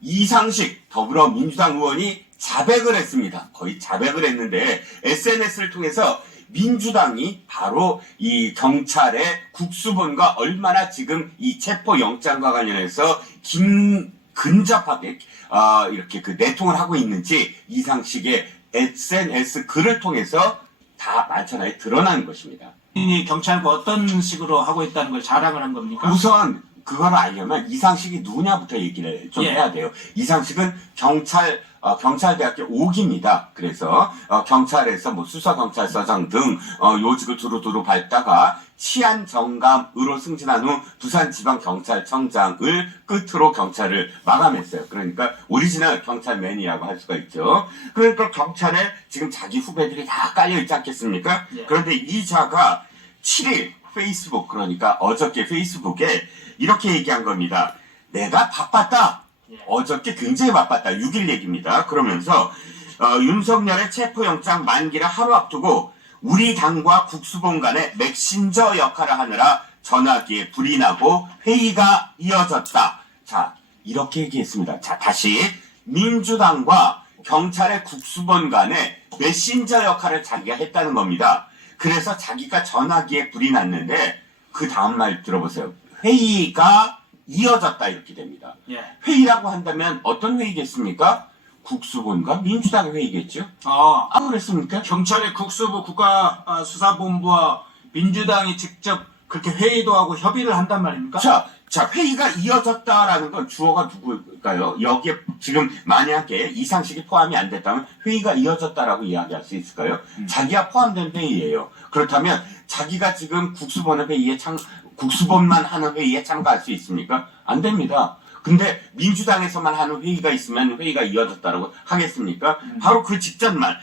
이상식 더불어민주당 의원이 자백을 했습니다. 거의 자백을 했는데 SNS를 통해서 민주당이 바로 이 경찰의 국수본과 얼마나 지금 이 체포 영장과 관련해서 긴 근접하게 아, 이렇게 그 내통을 하고 있는지 이상식의 SNS 글을 통해서 다 만천하에 드러난 것입니다. 이 경찰과 어떤 식으로 하고 있다는 걸 자랑을 한 겁니까? 우선 그걸 알려면 이상식이 누구냐부터 얘기를 좀 예. 해야 돼요. 이상식은 경찰 어, 경찰대학교 5기입니다. 그래서 어, 경찰에서 뭐 수사경찰서장 등 어, 요직을 두루두루 밟다가 치안 정감으로 승진한 후 부산지방경찰청장을 끝으로 경찰을 마감했어요. 그러니까 오리지널 경찰맨이라고 할 수가 있죠. 그러니까 경찰에 지금 자기 후배들이 다 깔려 있지 않겠습니까? 예. 그런데 이 자가 7일 페이스북 그러니까 어저께 페이스북에 이렇게 얘기한 겁니다. 내가 바빴다. 예. 어저께 굉장히 바빴다. 6일 얘기입니다. 그러면서 어, 윤석열의 체포영장 만기를 하루 앞두고 우리 당과 국수본 간의 맥신저 역할을 하느라 전화기에 불이 나고 회의가 이어졌다. 자, 이렇게 얘기했습니다. 자, 다시 민주당과 경찰의 국수본 간에 메신저 역할을 자기가 했다는 겁니다. 그래서 자기가 전화기에 불이 났는데 그 다음 말 들어보세요. 회의가 이어졌다 이렇게 됩니다. 예. 회의라고 한다면 어떤 회의겠습니까? 국수본과 민주당 회의겠죠? 어, 아 그랬습니까? 경찰의 국수부 국가수사본부와 민주당이 직접 그렇게 회의도 하고 협의를 한단 말입니까? 자, 자 회의가 이어졌다라는 건 주어가 누구일까요? 여기에 지금 만약에 이상식이 포함이 안 됐다면 회의가 이어졌다라고 이야기할 수 있을까요? 자기가 포함된 회의예요. 그렇다면 자기가 지금 국수본의 회의에 참 국수본만 하는 회의에 참가할 수 있습니까? 안 됩니다. 근데 민주당에서만 하는 회의가 있으면 회의가 이어졌다라고 하겠습니까? 바로 그 직전 말.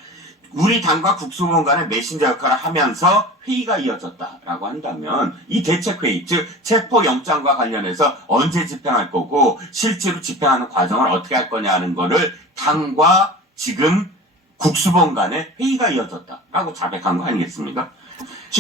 우리 당과 국수본 간의 메신저 역할을 하면서 회의가 이어졌다라고 한다면 이 대책회의, 즉 체포영장과 관련해서 언제 집행할 거고 실제로 집행하는 과정을 어떻게 할 거냐 하는 거를 당과 지금 국수본 간의 회의가 이어졌다라고 자백한 거 아니겠습니까?